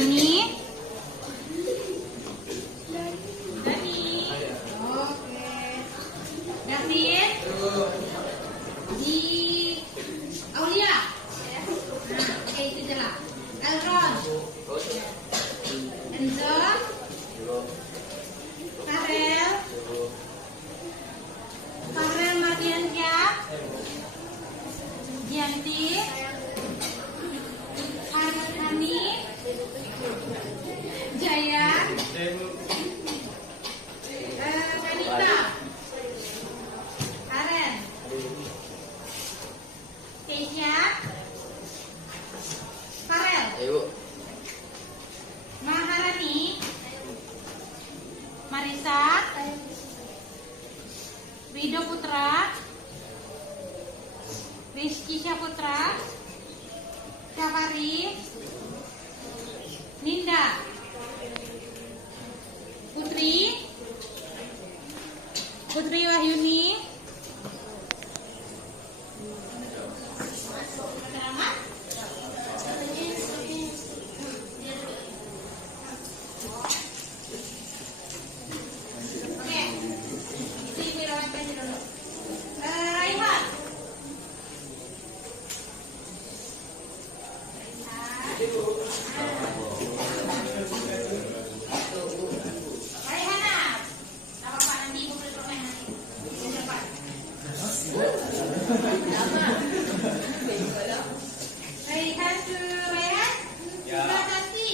Dani. Dani. Oke. David. Di Aulia. Nah, oke itu jelas. Elron. Enzo. Karel. Karel Mardiansyah. Gianti. Hani. Jaya. Kanita. Karen. Keisha. Farel. Maharani. Marisa. Wido Putra. Rizky Syaputra. Syafari. Ninda. Putri Wahyuni. Oke. Ini rawat pensi dulu. Raihan. Raihana. Apa Pak nanti Ibu boleh bermain nanti. Siapa? Raihan ke Raihan. Ya. Santi.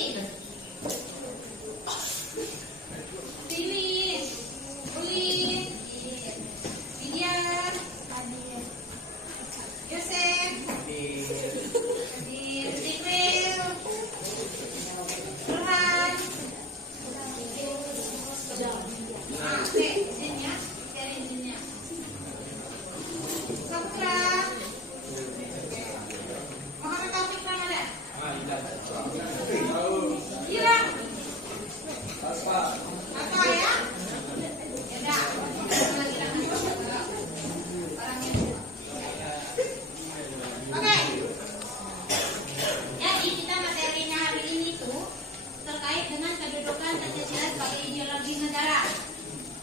Pilih. Uli. Widian. Yosef.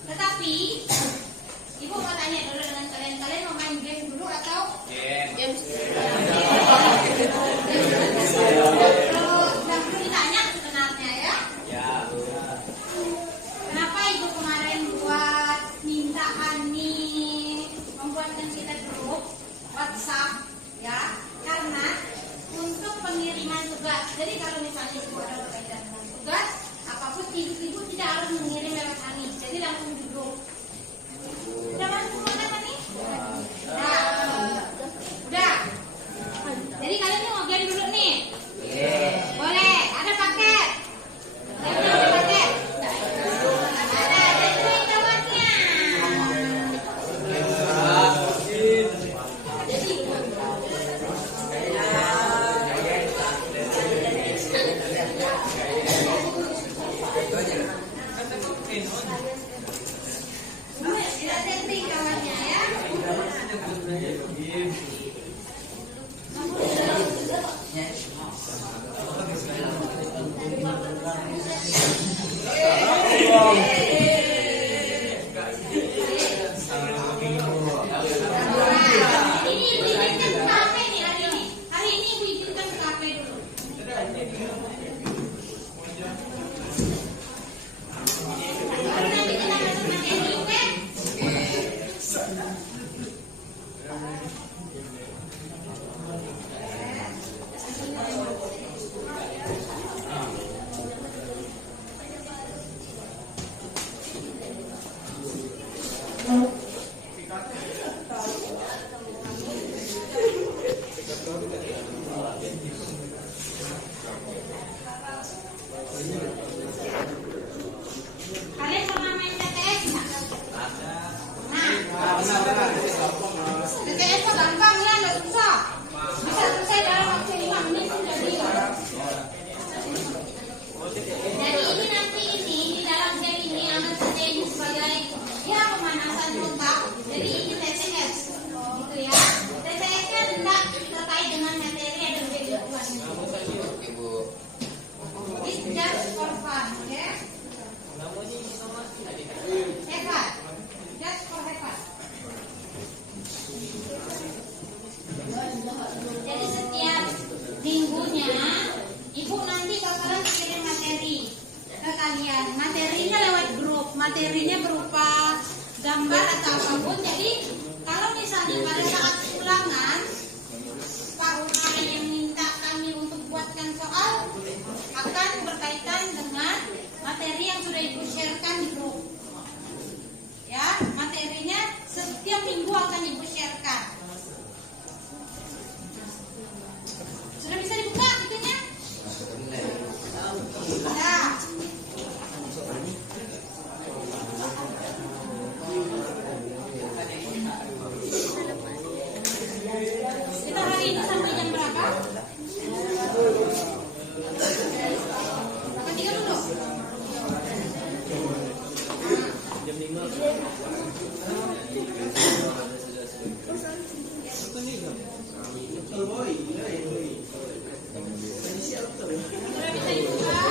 Tetapi Ibu mau tanya dulu dengan kalian mau main game dulu atau game? Belum ditanya sebenarnya ya. Kenapa Ibu kemarin minta Hani membuatkan kita grup WhatsApp ya? Karena untuk pengiriman tugas. Jadi kalau misalnya Ibu ada berkaitan dengan tugas, apapun ibu tidak harus mengirim lewat Hani. Jadi langsung di grup. Udah masuk mana nih? Udah. Jadi kalian nih mau game dulu nih? Boleh. Ada paket. Ada paket. Ada nih kawannya. Tidak setting kawan. ke kalian. Materinya lewat grup, materinya berupa gambar atau apapun. Jadi kalau misalnya pada saat ulangan Pak Unai yang minta kami untuk buatkan soal akan berkaitan dengan materi yang sudah Ibu sharekan di grup. Ya, materinya setiap minggu akan Ibu sharekan. Sudah bisa dibuka itunya? Nah. Kita hari ini sampai jam berapa? Makan 3 dulu. Jam 5. Sudah bisa dibuka?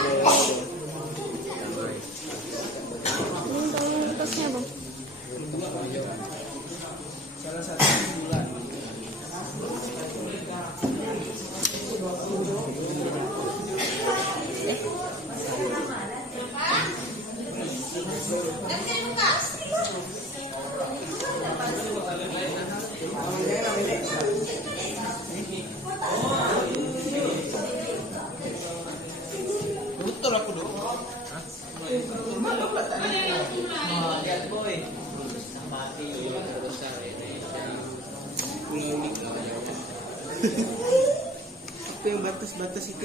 Salah satu bulan. Sudah bisa dibuka? Betul aku dulu. Lihat boy. Mati besar ini. Unik. Apa yang batas-batas itu?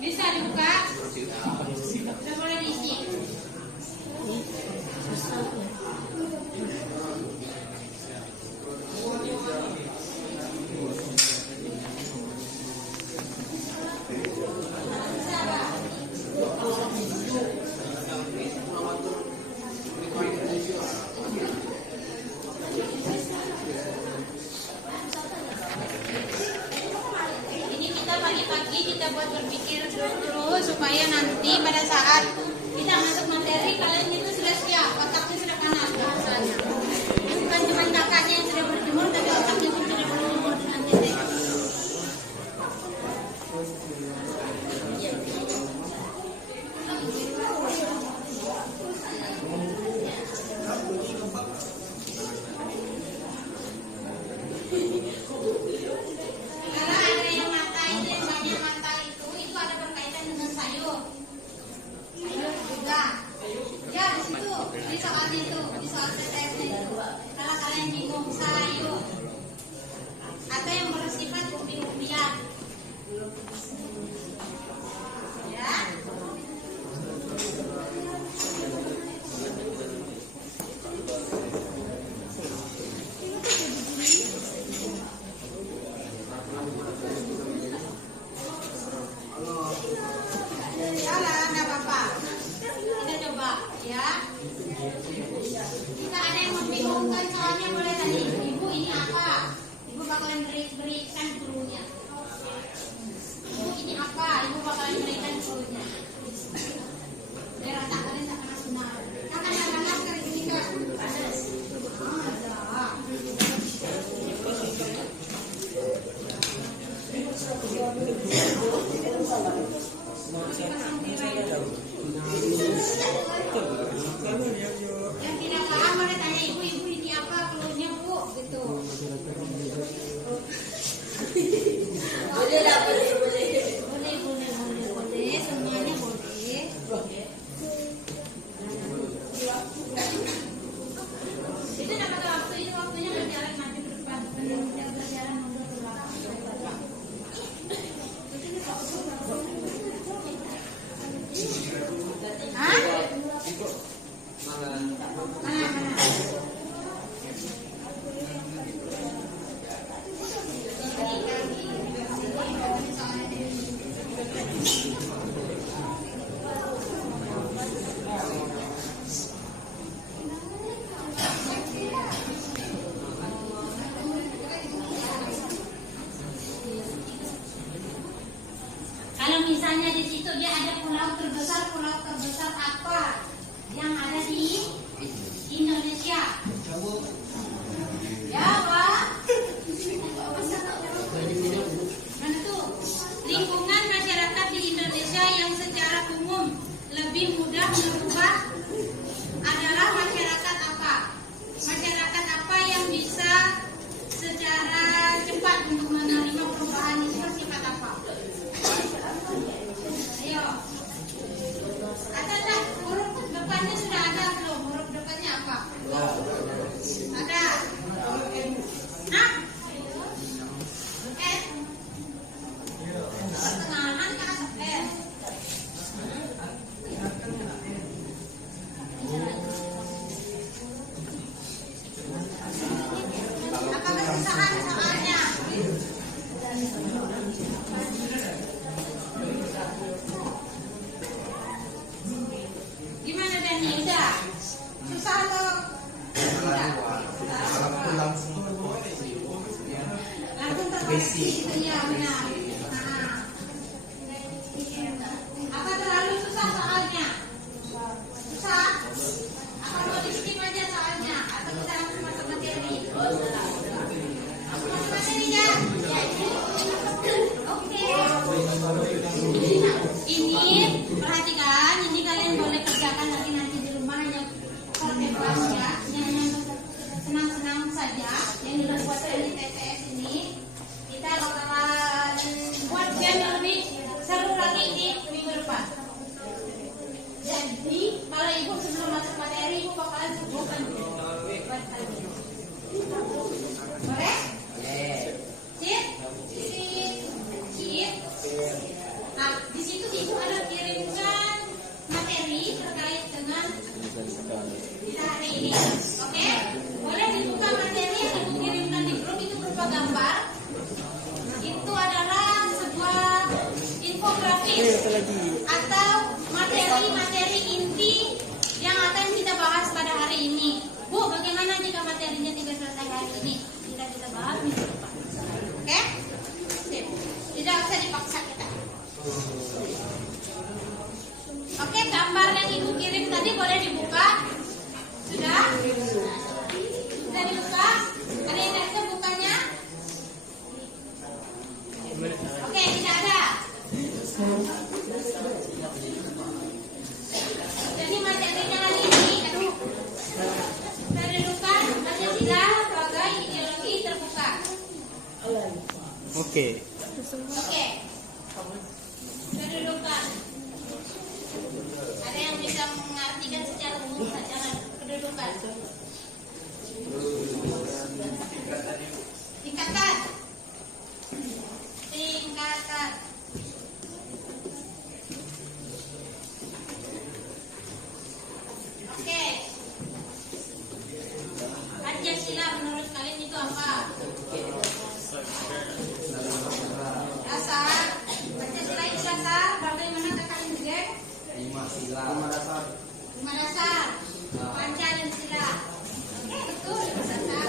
Bisa dibuka? Sudah boleh diisi. Ini kita pagi-pagi kita buat berpikir dulu supaya nanti pada saat kita masuk materi kalian itu sudah siap, otaknya sudah panas bahasanya. Bukan cuma kakaknya yang sudah berjemur, tapi otaknya pun sudah berjemur dengan titik. Karena ada yang mata itu, yang banyak mata itu ada berkaitan dengan sayur. Sayur juga. Ya di situ, di soal itu, di soal TTS itu. Kalau kalian bingung sayur atau yang bersifat umbi-umbian, ya. Salah, nggak apa-apa. Kita coba, ya. Jika ada yang membingungkan soalnya boleh tanya ibu ini apa? Ibu bakalan berikan cluenya. Ibu ini apa? Ibu bakalan berikan cluenya. Biar otak kalian tak kena sinar. Kakak ada masker di sini kak? Ada. Yang tidak paham boleh tanya ibu ini apa cluenya bu gitu. Kalau misalnya di situ dia ada pulau terbesar apa yang ada di Indonesia? Jawa. Mana tuh? Lingkungan masyarakat di Indonesia yang secara umum lebih mudah berubah adalah masyarakat apa? Masyarakat apa yang bisa secara cepat untuk menerima perubahan itu bersifat apa? Ayo. Ada tak? Huruf depannya sudah ada belum? Huruf depannya apa? Ada. Nah. S. Pertengahan kan S. Apa kesusahan soalnya? Gimana Dani? Udah? Susah atau? Langsung terkoneksi gitu ya, benar. Nah. Apa terlalu susah soalnya? Susah? Apa mau di skip aja soalnya? Atau kita langsung masuk materi? Langsung masuk materi ya? Oke. Ini perhatikan, ini kalian boleh kerjakan lagi nanti di rumah, hanya bebas ya, hanya senang-senang saja. Yang dibuat dari TTS ini kita bakalan buat game lebih seru lagi di minggu depan. Jadi kalau ibu sebelum masuk materi, ibu bakalan sebutkan buat lagi. Boleh? Sip? Sip? Nah, di situ ibu ada kirimkan materi terkait dengan kita hari ini. Oke? Boleh dibuka materi yang ibu kirimkan di grup, itu berupa gambar. Itu adalah sebuah infografis atau materi-materi inti yang akan kita bahas pada hari ini. Bu, bagaimana jika materinya tidak selesai hari ini? Kita bahas minggu depan. Oke? Sip. Tidak usah dipaksa kita. Oke, gambar yang ibu kirim tadi boleh dibuka? Sudah? Sudah dibuka? Ada yang bisa bukanya? Oke, tidak ada. Jadi materinya hari ini, kedudukan Pancasila sebagai ideologi terbuka. Oke. Oke. Kedudukan. Ada yang bisa mengartikan secara umum saja kedudukan. Tingkatan. Tingkatan. Oke. Pancasila menurut kalian itu apa? Dasar. Pancasila itu dasar. Bagaimana kalian juga? 5 sila. 5 dasar. 5 dasar. Panca dan sila. Oke, betul. Dasar.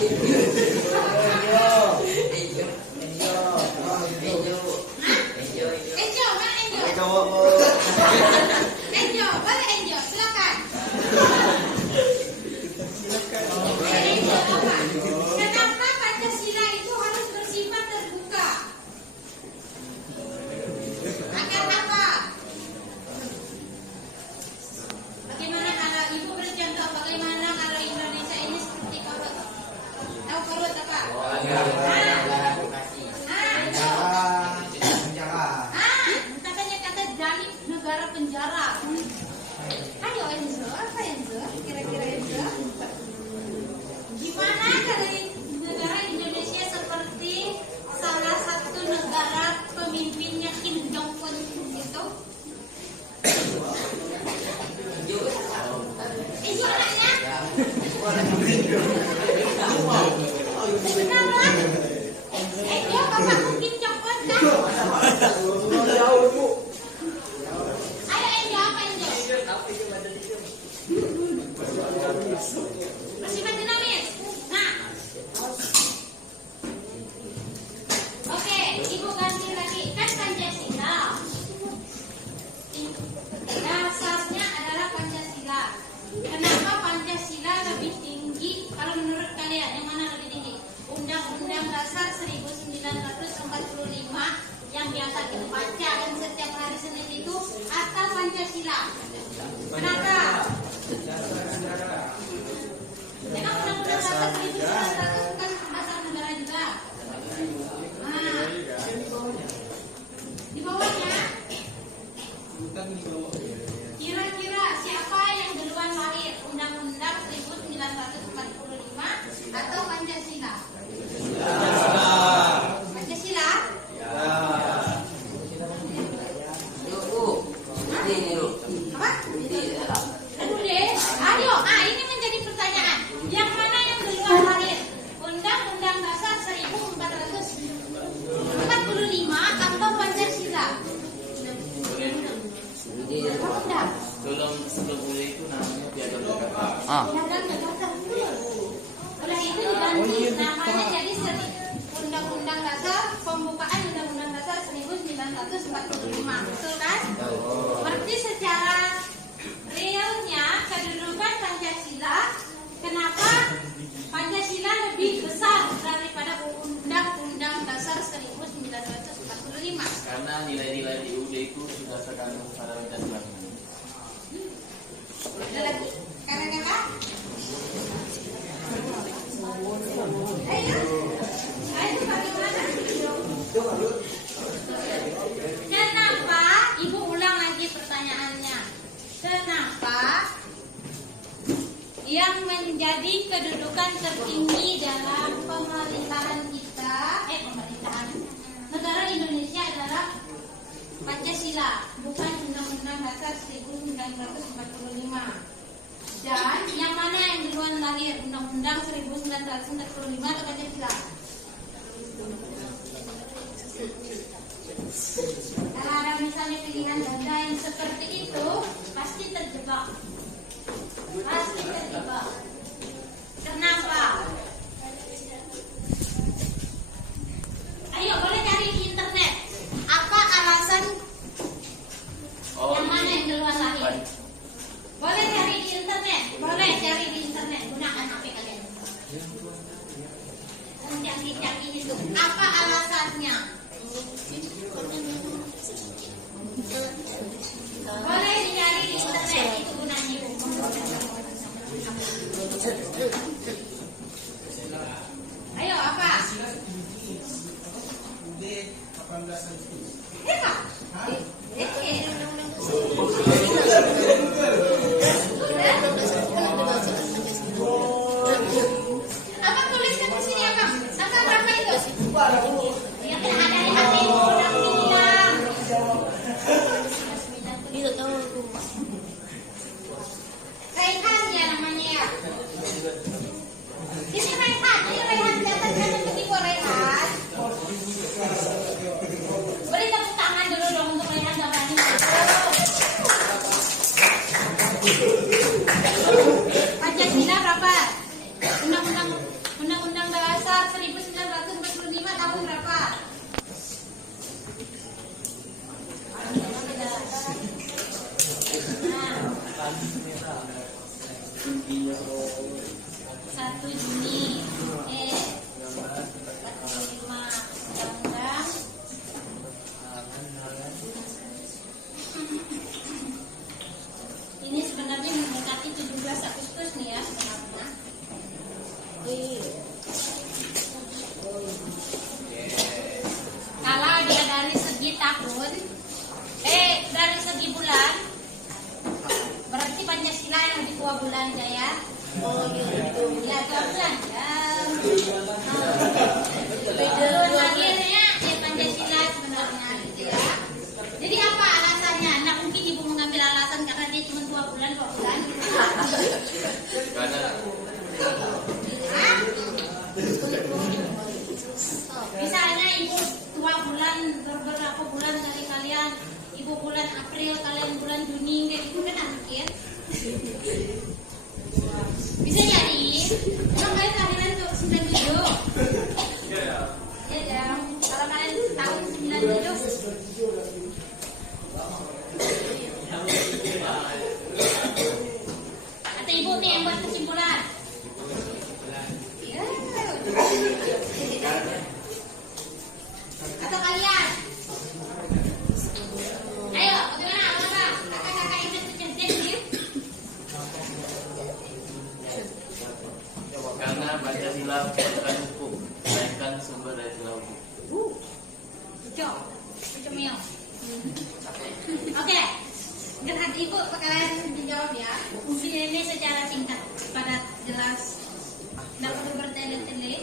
Enjo, mana Enjo? Enjo, boleh Enjo, silakan. Enjo, apa? Kenapa Pancasila itu harus bersifat terbuka? Agar apa? Bagaimana kalau Ibu bercontoh bagaimana kalau Indonesia ini seperti Korut? Tahu Korut apa? Katanya kata jadi negara penjara. Ayo Enzo, apa Enzo? Kira-kira Enzo? Gimana kalau negara Indonesia seperti salah satu negara pemimpinnya Kim Jong Un gitu? Enzo anaknya? Benar Enzo bapakku Kim Jong Un kan? Ayo Enzo, apa Enzo? Bersifat dinamis. Nah, oke, Ibu ganti lagi kan Pancasila. Dasarnya adalah Pancasila. Kenapa Pancasila lebih tinggi? Kalau menurut kalian yang mana lebih tinggi? Undang-Undang Dasar 1945 yang biasa kita baca dan setiap hari Senin itu atau Pancasila? Kenapa? Memang Undang-Undang Dasar 1945 bukan dasar negara juga. Nah, di bawahnya kira-kira siapa yang duluan lahir? Undang-Undang 1945 atau Pancasila? Pancasila? Apa? Udah. Ayo, ini menjadi pertanyaan. Yang mana yang duluan lahir? Undang-Undang Dasar 1945 atau Pancasila? Sebelum itu namanya Piagam Jakarta. Piagam Jakarta. Oleh itu diganti namanya jadi Undang-Undang Dasar Pembukaan Undang-Undang Dasar 1945. Betul kan? Berarti secara realnya kedudukan Pancasila, kenapa Pancasila lebih besar daripada Undang-Undang Dasar 1945? Karena nilai-nilai di UUD itu sudah terkandung pada Pancasila. Ada lagi? Karena apa? Ayo bagaimana? Kenapa? Ibu ulang lagi pertanyaannya. Kenapa yang menjadi kedudukan tertinggi dalam pemerintahan kita, pemerintahan negara Indonesia adalah Pancasila, bukan Undang-Undang Dasar 1945. Dan yang mana yang duluan lahir? Undang-Undang 1945 atau Pancasila? Kalau ada misalnya pilihan ganda yang seperti itu, pasti terjebak. Pasti terjebak. Kenapa? Ayo, boleh cari di internet. Apa alasan yang mana yang duluan lahir? Boleh cari di internet. Boleh cari di internet. Gunakan HP kalian. Cari itu. Apa alasannya? Boleh dicari di internet. Itu gunanya. Ayo, apa? Apa tuliskan di sini apa? Tanggal berapa itu? Ya tidak ada di hati ibu dan bilang. Itu tahu aku. Raihan ya namanya ya. Ini Raihan, ini Raihan datang ke Ibu Raihan. Beri tepuk tangan dulu dong untuk Raihan gambar ini. Pancasila berapa? Undang-undang Undang-Undang Dasar 1945 tahun berapa? Nah, 1 Juni 45 Undang-Undang. Ini sebenarnya mendekati 17 Agustus nih ya sebenarnya. Kalau dia dari segi tahun, dari segi bulan, berarti Pancasila yang lebih tua bulan ya. Oh gitu. Ya tua bulan ya. Turun lahirnya Pancasila sebenarnya gitu ya. Jadi apa alasannya? Nah mungkin ibu mengambil alasan karena dia cuma 2 bulan. Misalnya ibu 2 bulan, beberapa bulan dari kalian, ibu bulan April, kalian bulan Juni, kayak gitu kan mungkin. Bisa jadi, kalau kalian lahiran tuh 97. Ya dong, kalau kalian tahun 97. Atau ibu nih yang buat kesimpulan. Atau kalian? Ayo, bagaimana? Apa? Kakak-kakak yang cerdas ya? Karena Pancasila bukan hukum, melainkan sumber dari hukum. Cocok Mio. Oke, dengan ibu kalian menjawab ya. Mungkin ini secara singkat, padat, jelas. Tidak perlu bertele-tele.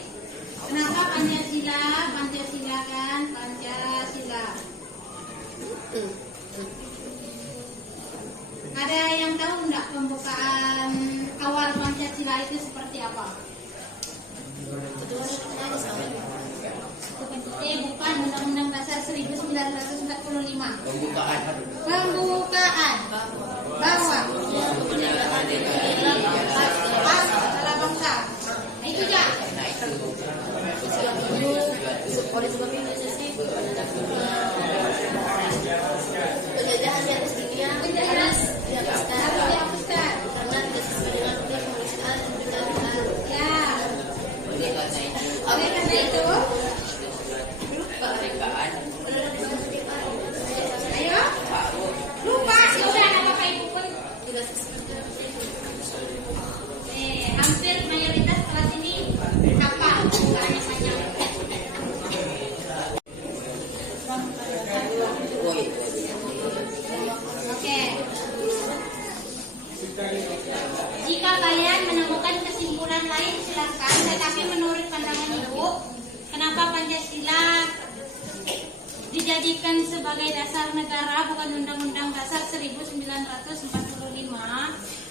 Kenapa Pancasila? Pancasila kan Pancasila. Ada yang tahu enggak pembukaan awal Pancasila itu seperti apa? Bukan Undang-Undang Dasar 1945. Pembukaan bahwa adalah bangsa. Itu ya. Oleh sebab Indonesia penjajahan di atas dunia harus dihapuskan karena tidak sesuai dengan kemanusiaan dan keadilan. Ya. Oleh karena itu, ayo lupa sudah ada Bapak Ibu pun. Hampir mayoritas kelas ini hafal bukannya saja. Oke. Jika kalian menemukan kesimpulan lain silakan, tetapi menurut pandangan Ibu, kenapa Pancasila dijadikan sebagai dasar negara bukan Undang-Undang Dasar 1945?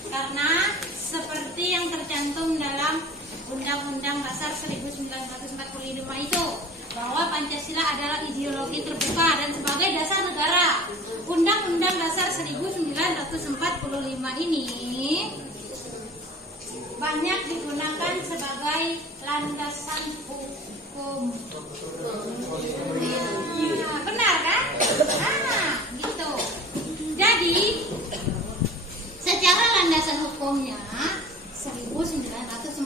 Karena seperti yang tercantum dalam Undang-Undang Dasar 1945 itu, bahwa Pancasila adalah ideologi terbuka dan sebagai dasar negara. Undang-Undang Dasar 1945 ini banyak digunakan sebagai landasan hukum. Nah, benar kan? Nah, gitu. Jadi, secara landasan hukumnya 1945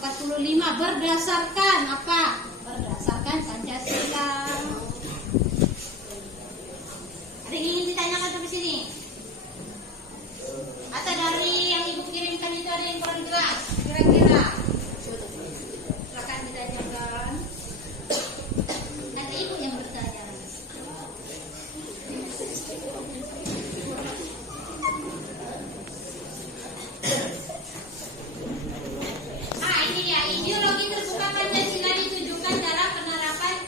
berdasarkan apa? Berdasarkan Pancasila. Ada yang ingin ditanyakan sampai sini? Atau dari yang Ibu kirimkan itu ada yang kurang jelas? Kira-kira? Silakan ditanyakan. Nanti Ibu yang bertanya. Ini dia. Ideologi terbuka Pancasila ditujukan dalam penerapan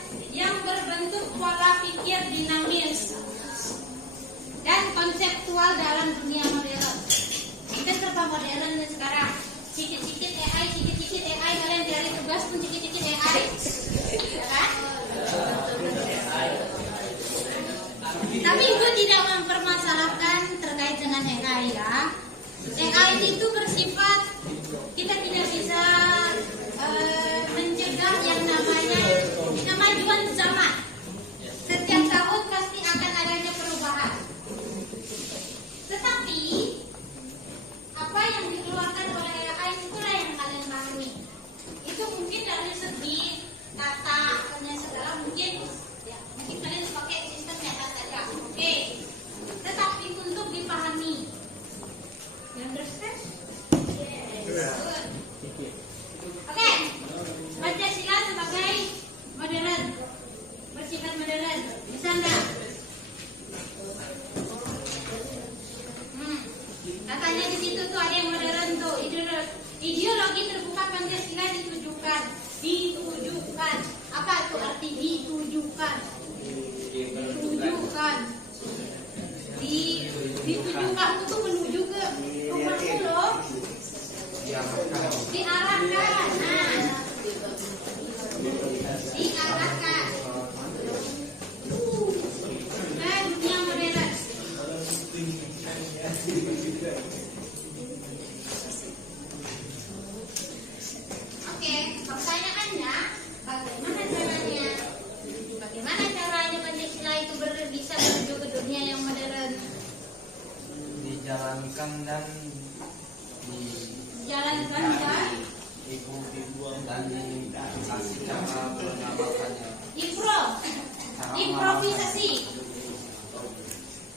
Improvisasi.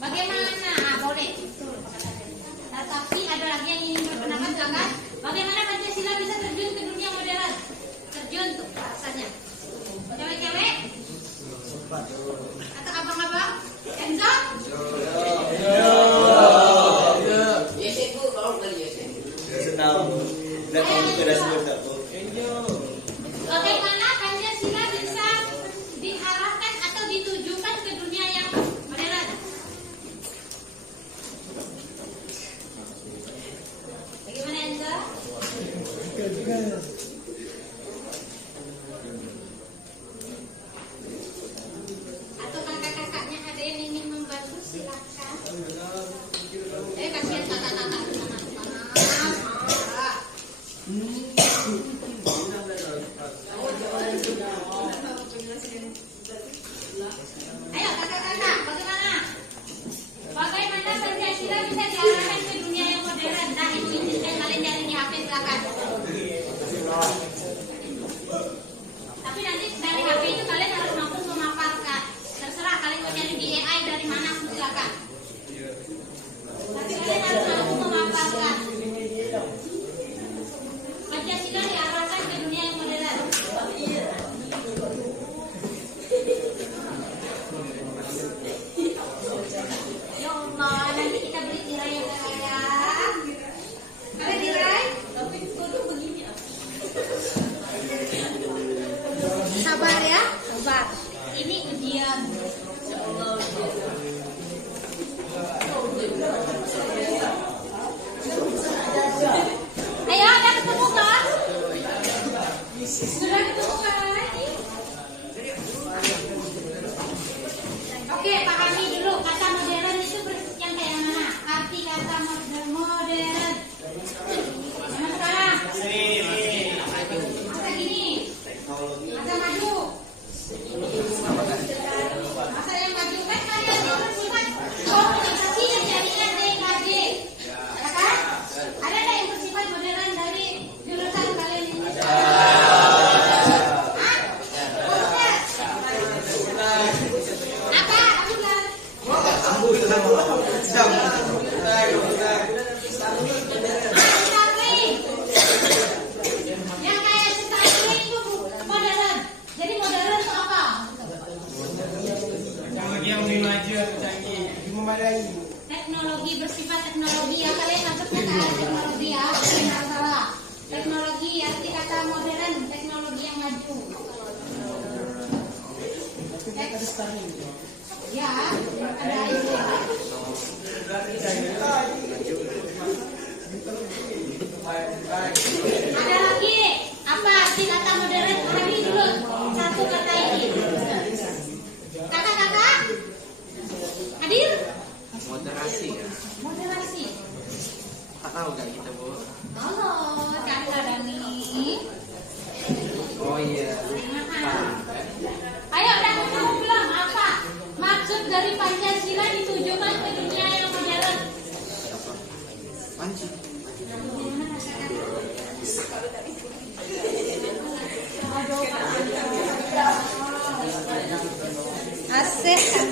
Bagaimana? Boleh. Tetapi ada lagi yang ingin berpendapat, silakan. Bagaimana Pancasila bisa terjun ke dunia modern? Terjun tuh rasanya. Cewek-cewek? Atau abang-abang? Enzo? Bagaimana Pancasila bisa diarahkan atau ditujukan ke dunia yang modern? Bagaimana Enzo? Atau kakak-kakaknya ada yang ingin membantu, silakan. Kasihan kakak-kakak di mana-mana. Ayo kakak-kakak, bagaimana? Bagaimana Pancasila bisa diarahkan ke dunia yang modern? Nah, itu yang kalian cari di HP, silakan. Tapi nanti dari HP itu kalian harus mampu memaparkan. Terserah kalian mau cari di AI dari mana, silakan. Tapi kalian harus mampu memaparkan. Pancasila diarahkan ke dunia yang modern. Ya Allah, nanti kita beli tirai ya kakak. Kalian tirai? Tapi kudu begini. Sabar ya, sabar. Ini ujian. Ayo, ada ketemu kan? Sudah ketemu kan? Oke, pahami dulu kata modern itu yang kayak mana? Arti kata modern. Zaman sekarang? Masa gini? Masa maju? Masa yang maju kan kalian yang bersifat komunikasi yang jadinya DKJ, ya kan? Ada nggak yang bersifat modern dari jurusan kalian ini? Apa? Yang kayak stunting itu modern. Jadi modern itu apa? Teknologi yang lebih maju atau canggih, lebih memadai. Teknologi bersifat teknologi ya, kalian masuknya ke arah teknologi ya, jangan salah. Teknologi arti kata modern, teknologi yang maju. Ya, ada itu. Ada lagi apa arti kata modern? Pahami dulu satu kata ini. Kakak-kakak hadir? Moderasi ya. Moderasi. Tahu nggak kita bu? Halo, kakak Dani. Oh iya. Ayo, dan kamu bilang apa? Maksud dari Pancasila ditujukan ke dunia yang modern. Panci. Asik kan?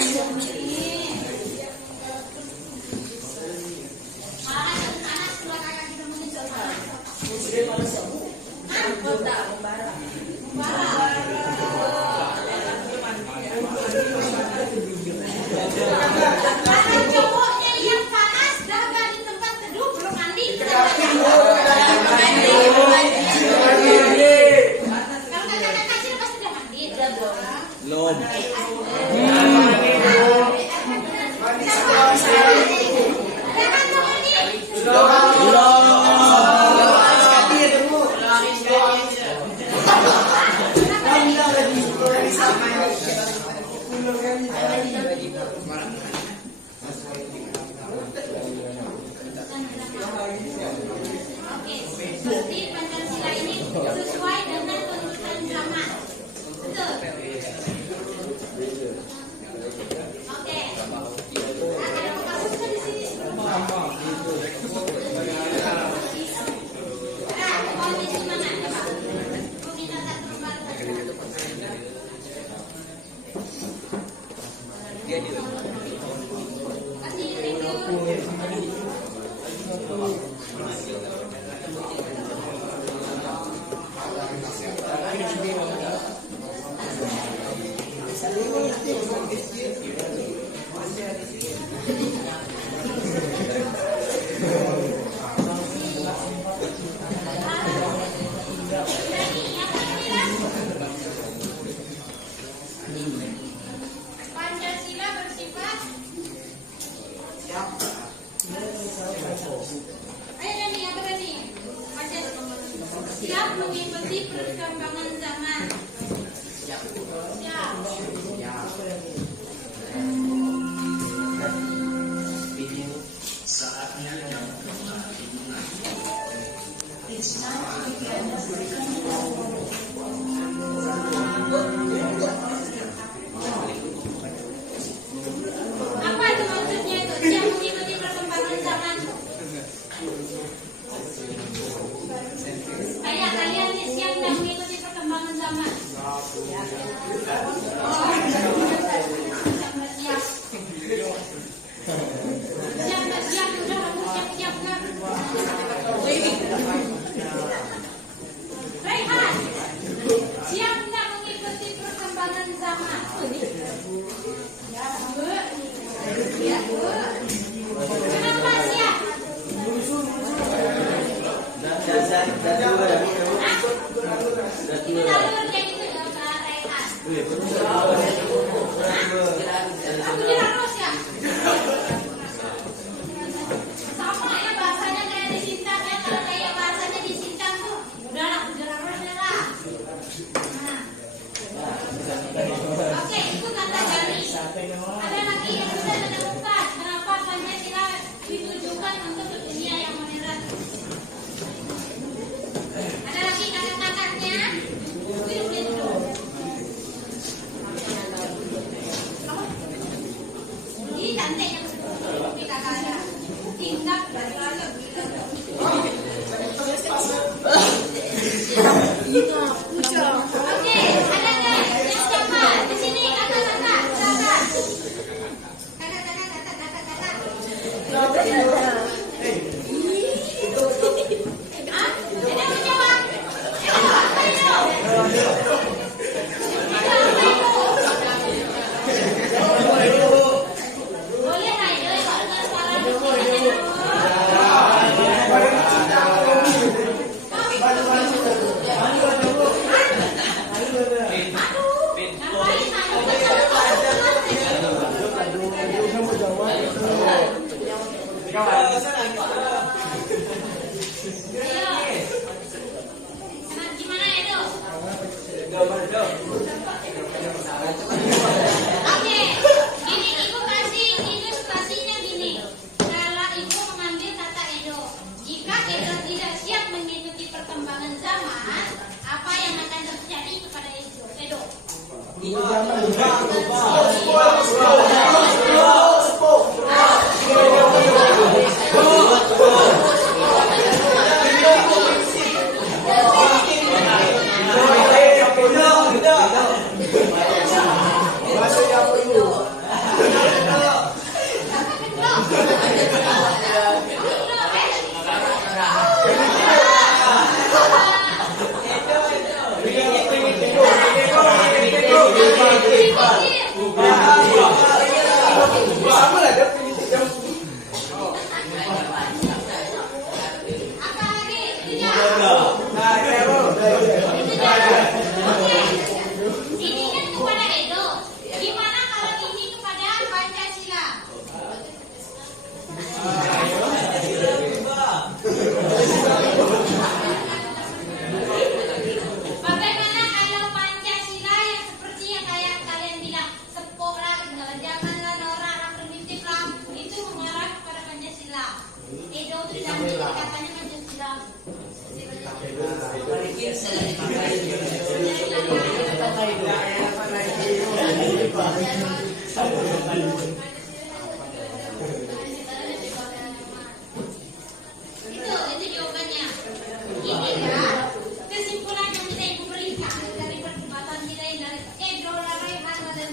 Karena cowoknya yang panas daga di tempat teduh belum mandi. Kalau kakak kecil pasti udah mandi. Belum. Jangan cowok ini. Oke, seperti Pancasila ini sesuai dengan tuntutan zaman. Betul. Oke. Ada kasus di sini. Nah, kondisi mana? Coba. Minta satu lembar saja. Kasih review. Pancasila bersifat ayo nih, apa tadi? Pancasila siap mengikuti perkembangan zaman. Siap. Apa itu maksudnya itu? Siap mengikuti perkembangan zaman. Kayak kalian nih siap nggak mengikuti perkembangan zaman? Oh, siap nggak siap? Siap nggak siap? Udah kamu siap nggak? Rehan, siap nggak mengikuti perkembangan zaman? Ya, Bu. Kenapa siap? Itu jalur kayak gitu ya, Kak Rehan. Kamu jelas terus ya? Sama ya bahasanya kayak di Sintang ya. Kalau kayak bahasanya di Sintang tuh udahlah, jelas terus lah. Nah. Oke, itu kata dari. Ada lagi yang sudah menemukan kenapa Pancasila ditujukan untuk dunia yang modern. Ada lagi kakak-kakaknya? Duduk. Ini cantik yang seperti kakaknya. Tingkat dan lalu. Oke, ada nggak yang siapa? Di sini kakak-kakak. Kakak. Gimana itu? Oke, gini ibu kasih ilustrasinya gini. Kalau ibu mengambil kata Edo, jika Edo tidak siap mengikuti perkembangan zaman, apa yang akan terjadi kepada Edo? Ini kan kepada Edo. Gimana kalau ini kepada Pancasila? Bagaimana kalau Pancasila yang seperti yang kayak kalian bilang sepok lah, janganlah norak lah, primitif lah, itu mengarah kepada Pancasila. Edo itu tidak katanya Pancasila. Itu jawabannya. Ini ya kesimpulan yang bisa ibu berikan dari perdebatan kita ini dari Edo Rehan dan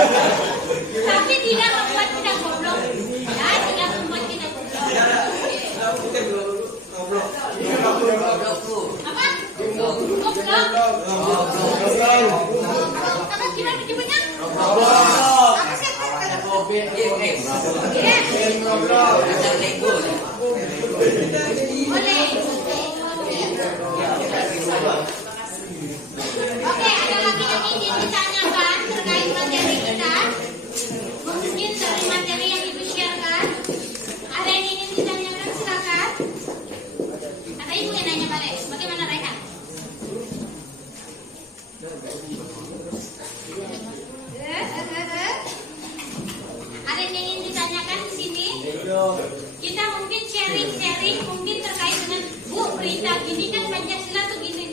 Tapi tidak membuat kita goblok. Ya, tidak membuat kita goblok. Goblok Bu. Apa? Goblok. Apa gimana menyebutnya? Apa sih? Macam Lego. Boleh. Oke, ada lagi yang ingin ditanyakan terkait materi kita. Mungkin dari materi yang Ibu sharekan, ada yang ingin ditanyakan, silakan. Ada Ibu yang nanya balik, bagaimana Raihan? Ada yang ingin ditanyakan di sini? Kita mungkin sharing mungkin terkait dengan Bu, berita gini kan Pancasila tuh gini.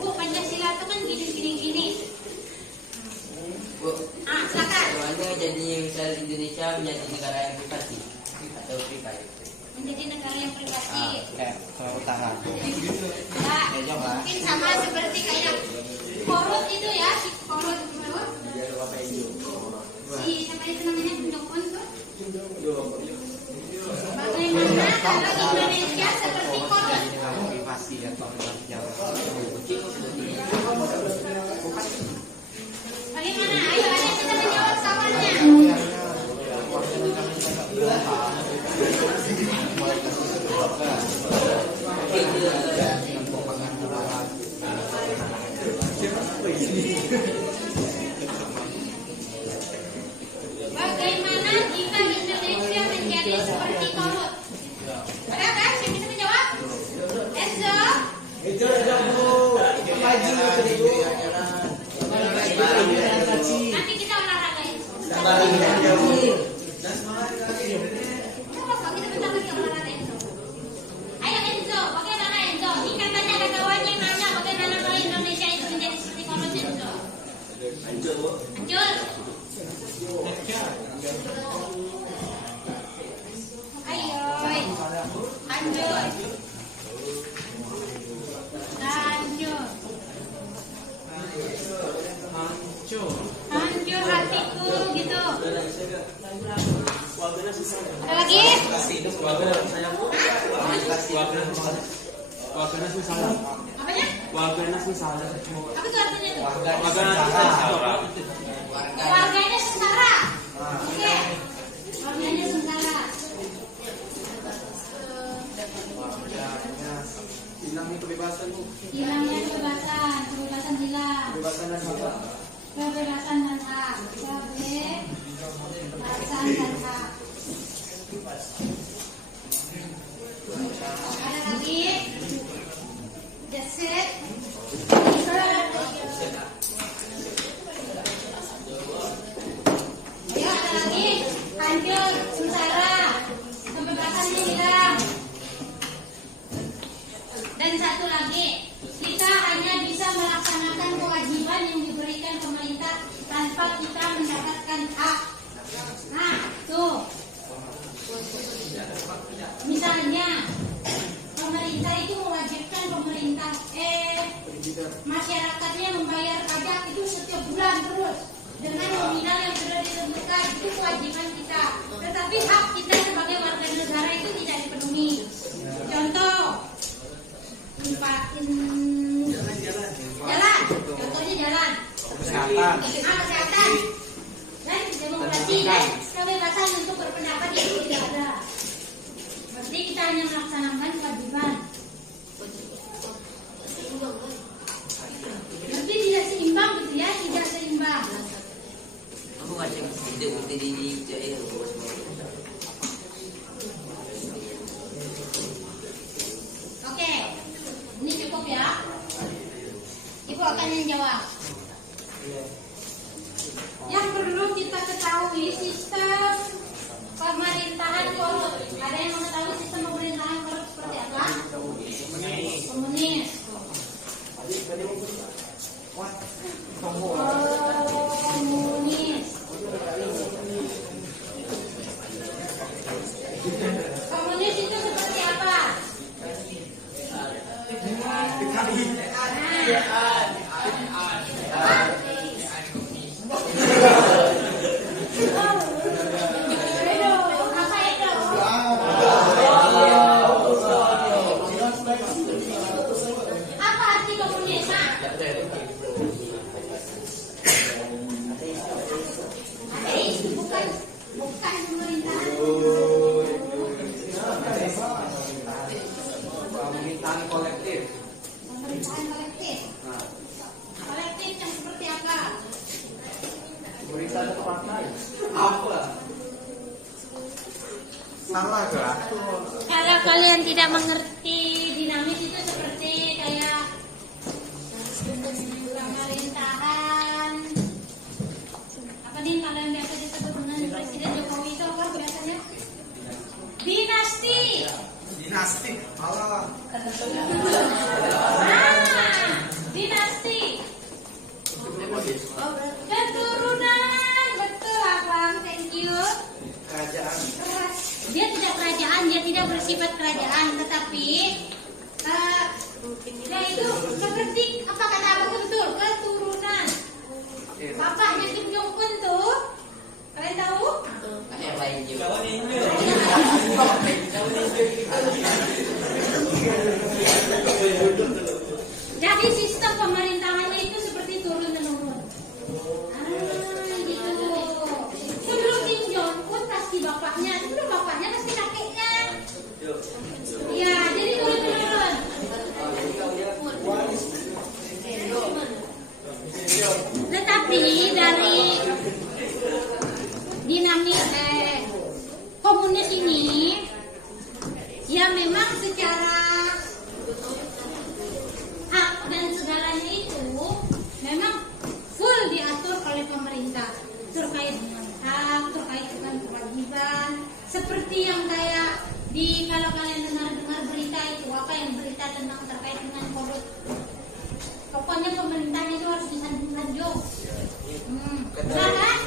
Bu, Pancasila tuh kan gini. Bu, Silakan. soalnya jadi misal Indonesia menjadi negara yang privasi atau privat. Menjadi negara yang privasi. Kayak Korea Utara. Ya, mungkin sama seperti kayak Korut itu ya, si Korut. Si siapa itu namanya Jokon tuh? Bagaimana kalau Indonesia seperti Korut? Privasi atau Bagaimana? Ayo ada kita menjawab soalnya. Bagaimana jika Indonesia menjadi seperti Korut? Ada kan? Siapa bisa menjawab? Enzo? Nanti kita olahraga ya. Kenapa kita bentar lagi olahraga Enzo? Ayo Enzo, bagaimana Enzo? Ini katanya ada kawannya yang nanya bagaimana kalau Indonesia itu menjadi seperti Korut Enzo? Hancur. Ayo, hancur. Hancur hatiku gitu. Ada lagi? Apanya? Apa tuh artinya tuh? Warganya sengsara. Oke. Warganya sengsara. hilangnya kebebasan Bu. Hilangnya kebebasan hilang. Kebebasan dan hak. Kebebasan dan hak. Kebebasan dan hak. Ada lagi? That's it. Ayo ada lagi. Hancur, sengsara, kebebasannya hilang. Dan satu lagi, kita hanya bisa melaksanakan kewajiban yang diberikan pemerintah tanpa kita mendapatkan hak. Nah, tuh. Misalnya, pemerintah itu mewajibkan masyarakatnya membayar pajak itu setiap bulan terus dengan nominal yang sudah ditentukan, itu kewajiban kita. Tetapi hak kita sebagai warga negara itu tidak dipenuhi. Contoh, jalan, contohnya jalan, kesehatan, dan demokrasi dan kebebasan untuk berpendapat itu tidak ada. Berarti kita hanya melaksanakan kewajiban. Berarti tidak seimbang gitu ya, tidak seimbang. Aku macam hidup di jaya. Oke, ini cukup ya. Ibu akan menjawab. Yang perlu kita ketahui sistem pemerintahan korup. Ada yang mengetahui sistem pemerintahan korup seperti apa? Komunis. Komunis itu seperti apa? Nah. Berita ke partai. Apa? Salah gak? Kalau kalian tidak mengerti dinamis itu seperti kayak pemerintahan apa nih kalau yang biasa disebut dengan Presiden Jokowi itu apa biasanya? Dinasti. Dinasti. Allah. Dinasti. Keturunan. Betul abang, thank you. Kerajaan. Dia tidak kerajaan, dia tidak bersifat kerajaan, tetapi dia itu seperti apa kata abang itu betul, keturunan. Bapaknya Kim Jong Un tuh, kalian tahu? Jadi sistem pemerintahannya itu seperti turun menurun. Gitu. Sebelum Kim Jong Un pasti bapaknya, sebelum bapaknya pasti kakeknya. Ya, jadi turun menurun. Tetapi dari dinamik komunis ini, ya memang secara hak dan segalanya itu memang full diatur oleh pemerintah terkait dengan hak, terkait dengan kewajiban, seperti yang kayak di kalau kalian dengar berita itu apa yang berita tentang terkait dengan korupsi. Pokoknya pemerintahnya itu harus disanjung-sanjung. Benar kan?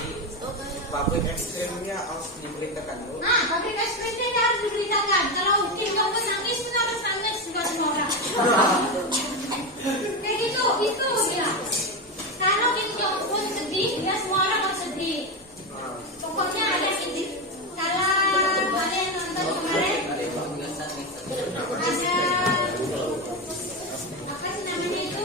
Pabrik es krimnya harus diberitakan dulu. Pabrik es krimnya harus diberitakan. Kalau Kim Jong Un nangis, kita harus nangis buat semua orang. Kayak gitu, itu dia. Kalau Kim Jong Un sedih, ya semua orang harus sedih. Pokoknya ada sedih. Kalau kalian nonton kemarin, ada apa sih namanya itu?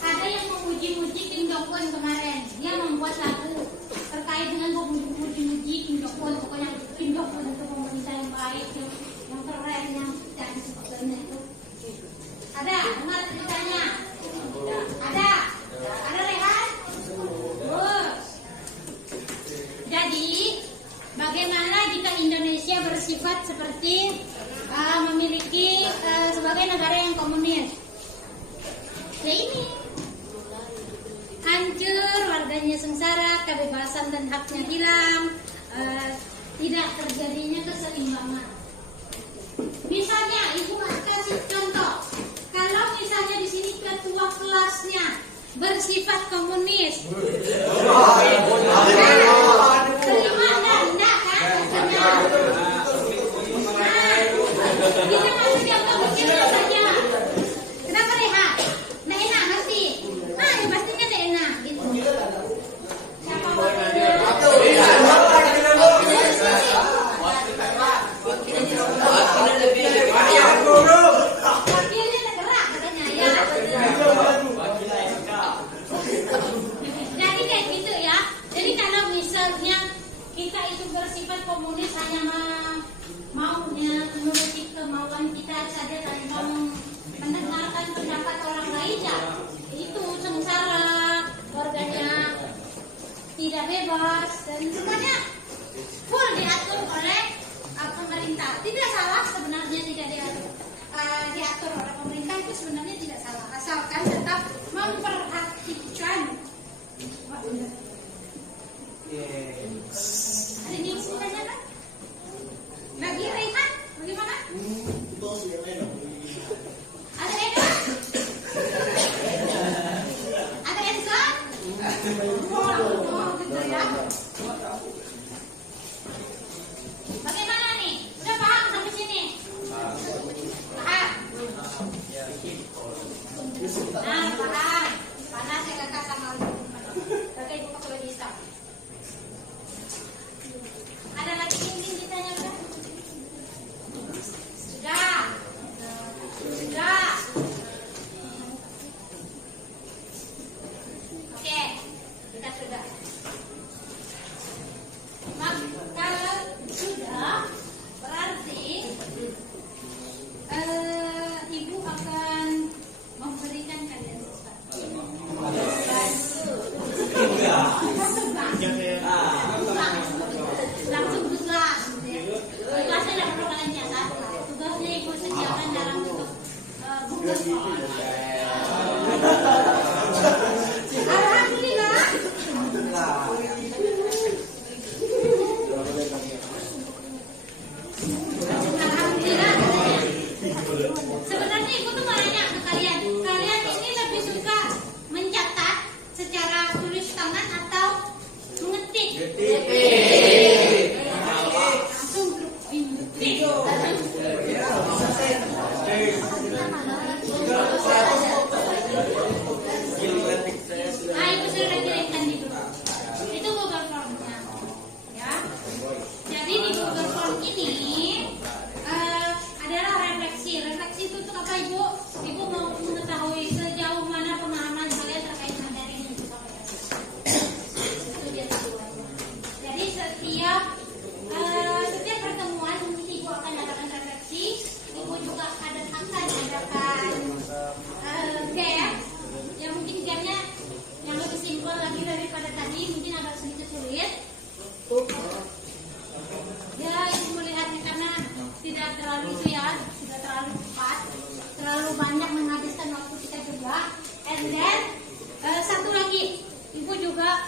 Ada yang memuji-muji Kim Jong Un kemarin. Dia membuat lagu terkait dengan memuji-muji Kim Jong Un. Pokoknya Kim Jong Un itu pemerintah yang baik, yang keren, yang cantik sebagainya itu. Ada, dengar ceritanya? Ada Rehan? Jadi, bagaimana jika Indonesia bersifat seperti memiliki sebagai negara yang komunis? Ya ini, hancur, warganya sengsara, kebebasan dan haknya hilang, tidak terjadinya keseimbangan. Misalnya, ibu kasih contoh, kalau misalnya di sini ketua kelasnya bersifat komunis, terima enggak kan? Kita masih yang komunis saja. Kenapa Reha? Nggak enak pasti. Ya pastinya nggak enak gitu. Siapa wakilnya? Wakilnya gerak katanya ya. Jadi kayak gitu ya. Jadi kalau misalnya kita itu bersifat komunis hanya maunya menuruti kemauan kita saja tanpa mendengarkan pendapat orang lain ya, itu sengsara, warganya tidak bebas dan semuanya full diatur oleh pemerintah. Tidak salah sebenarnya, tidak diatur oleh pemerintah itu sebenarnya tidak salah, asalkan tetap memperhatikan. Ada yang istilahnya kan? Bagi Rehan, bagaimana? Ada Eka? Ada Enzo? Oh, gitu ya.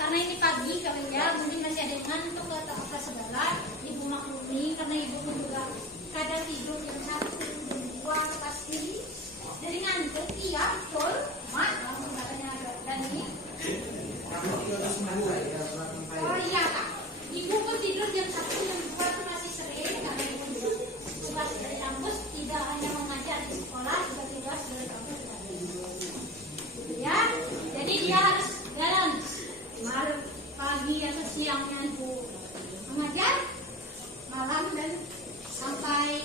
karena ini pagi kalian mungkin masih ada yang ngantuk atau apa segala. Ibu maklumi karena ibu pun juga kadang tidur jam 1, jam 2 pasti. Jadi ngantuk, iya betul. Mak, langsung katanya agak berani. Oh iya kak, ibu pun tidur jam 1, jam 2 itu masih sering karena ibu juga tugas dari kampus tidak hanya mengajar di sekolah, juga tugas dari kampus ya. Jadi dia harus balance, pagi atau siangnya ibu mengajar, malam dan sampai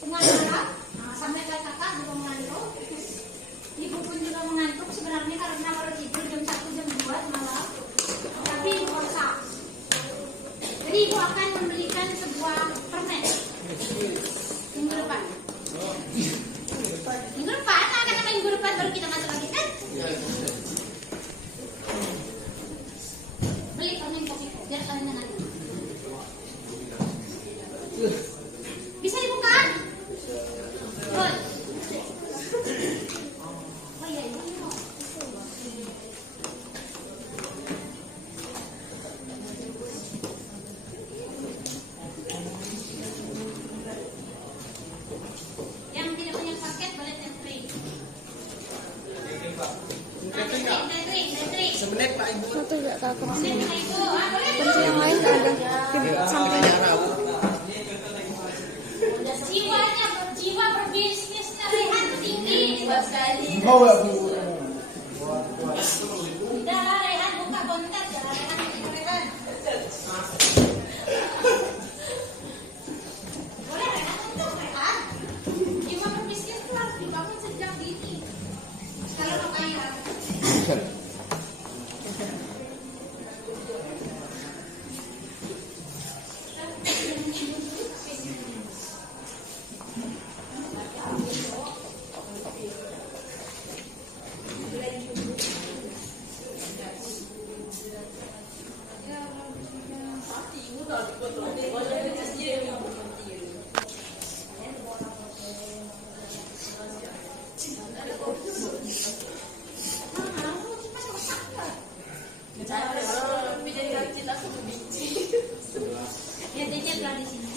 tengah malam. Nah, sampai kakak juga mengantuk. Ibu pun juga mengantuk sebenarnya karena baru tidur jam 1, jam 2 malam. Tapi ibu paksa. Jadi ibu akan membelikan sebuah permen minggu depan. Minggu depan, karena minggu depan baru kita masuk lagi kan? Beli permen kopi biar kalian dengar. Bisa dibuka? Good. Oh iya, ini mau. Yang tidak punya paket boleh tethering. Tethering. Sebenarnya Pak Ibu. Satu enggak kakak. Ibu, boleh. Terus yang lain enggak ada. Samping. Jiwa berbisnisnya Rehan tinggi. Sekali. Mau ya Bu? Udah lah Rehan buka konten ya Rehan. Boleh Rehan untuk Rehan. Jiwa berbisnis itu harus dibangun sejak dini. Kalau mau kaya. Intinya telah di sini.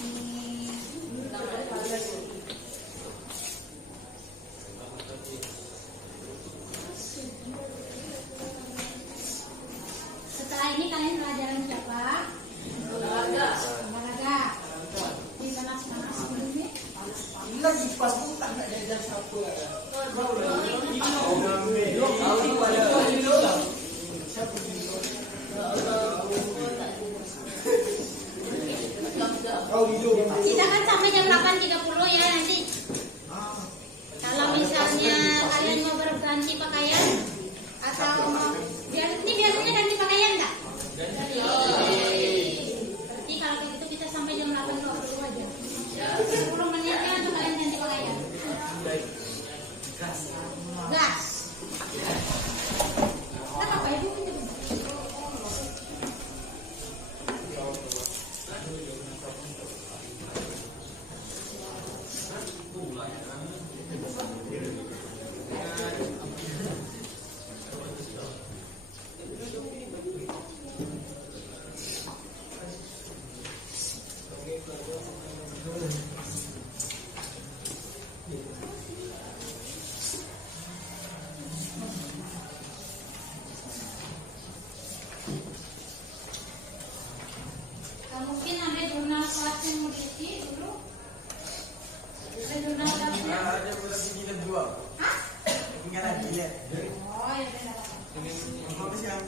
Setelah ini kalian pelajaran siapa? Olahraga. Di panas-panas ini. Lagi pas buka nggak jajan sapu ya. Kita kan sampai jam 8.30 ya nanti. Kalau misalnya kalian mau berganti pakaian atau mau ini biasanya ganti pakaian enggak? Berarti kalau begitu kita sampai jam 8.20 aja. 10 menit kan untuk kalian ganti pakaian. Gas. Apa ibu? Mungkin ada jurnal kelas yang mau diisi dulu. Ada jurnal kelasnya. Ada lagi gila dua. Hah? Tinggal lagi ya. Oh ya benar. Apa sih yang?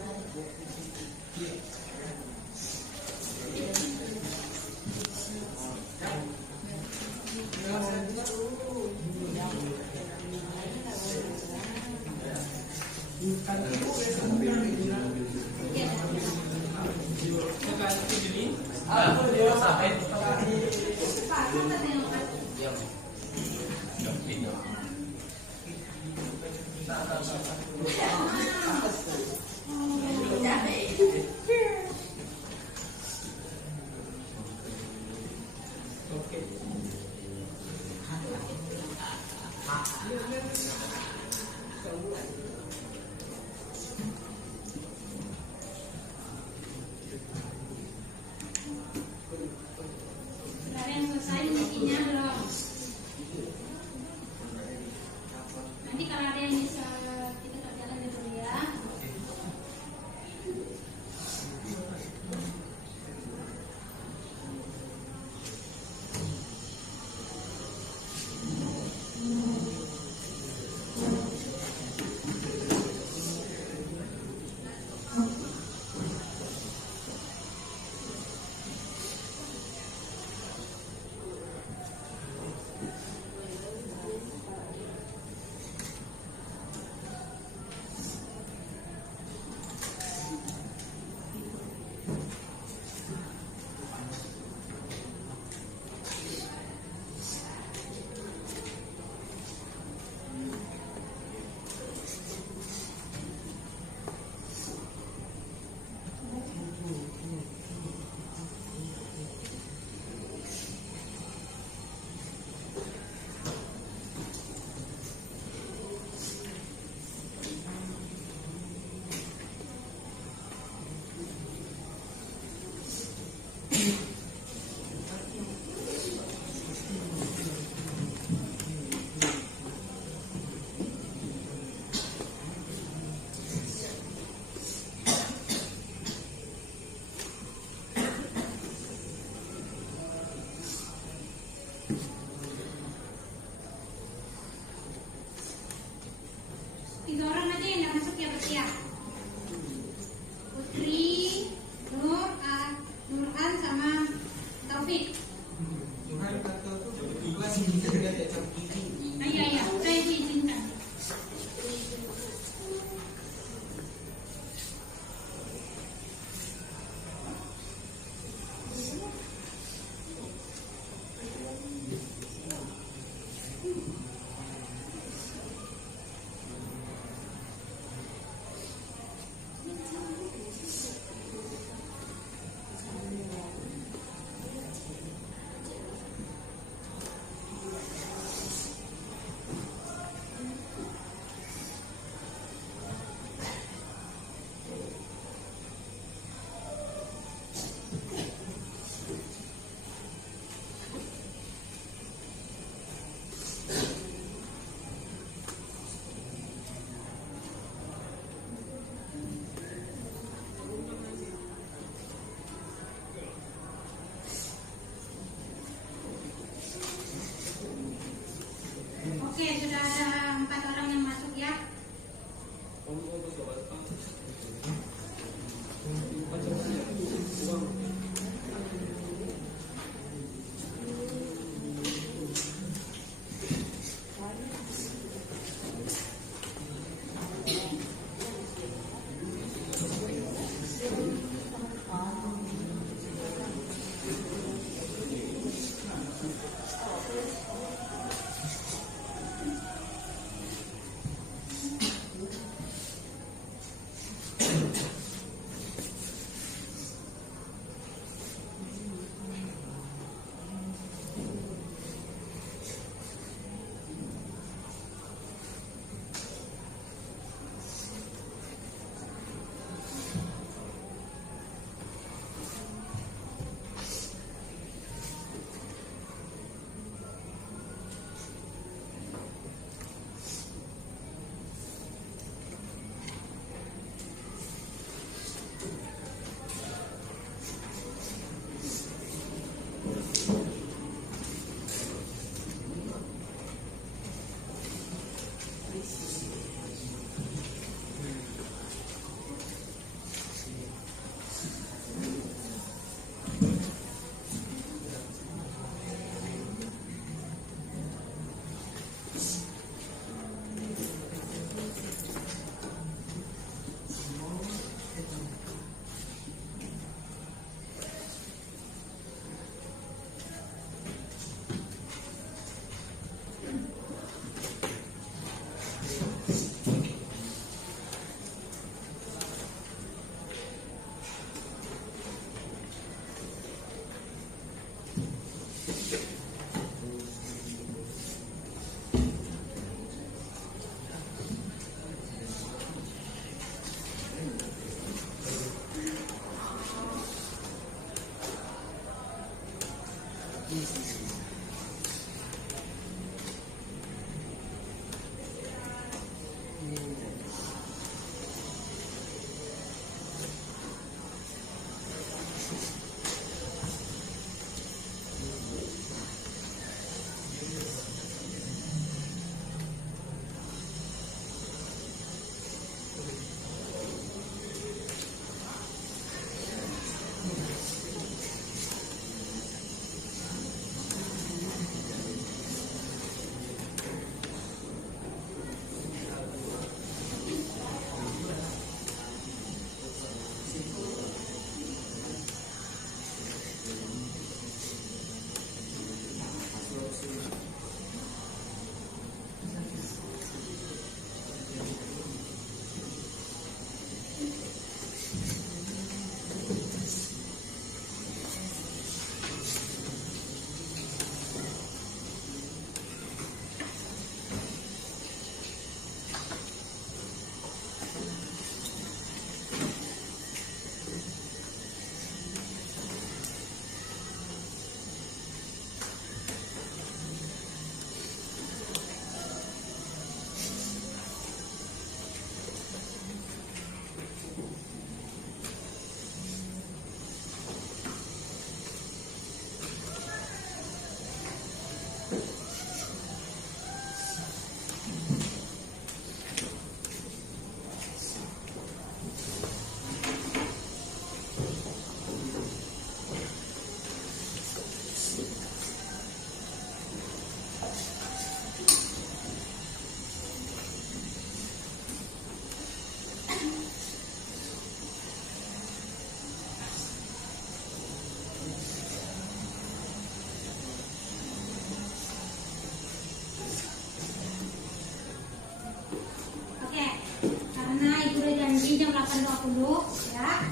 jam 8.20 ya.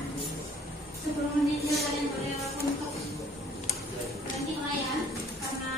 10 menitnya kalian boleh untuk ganti layan karena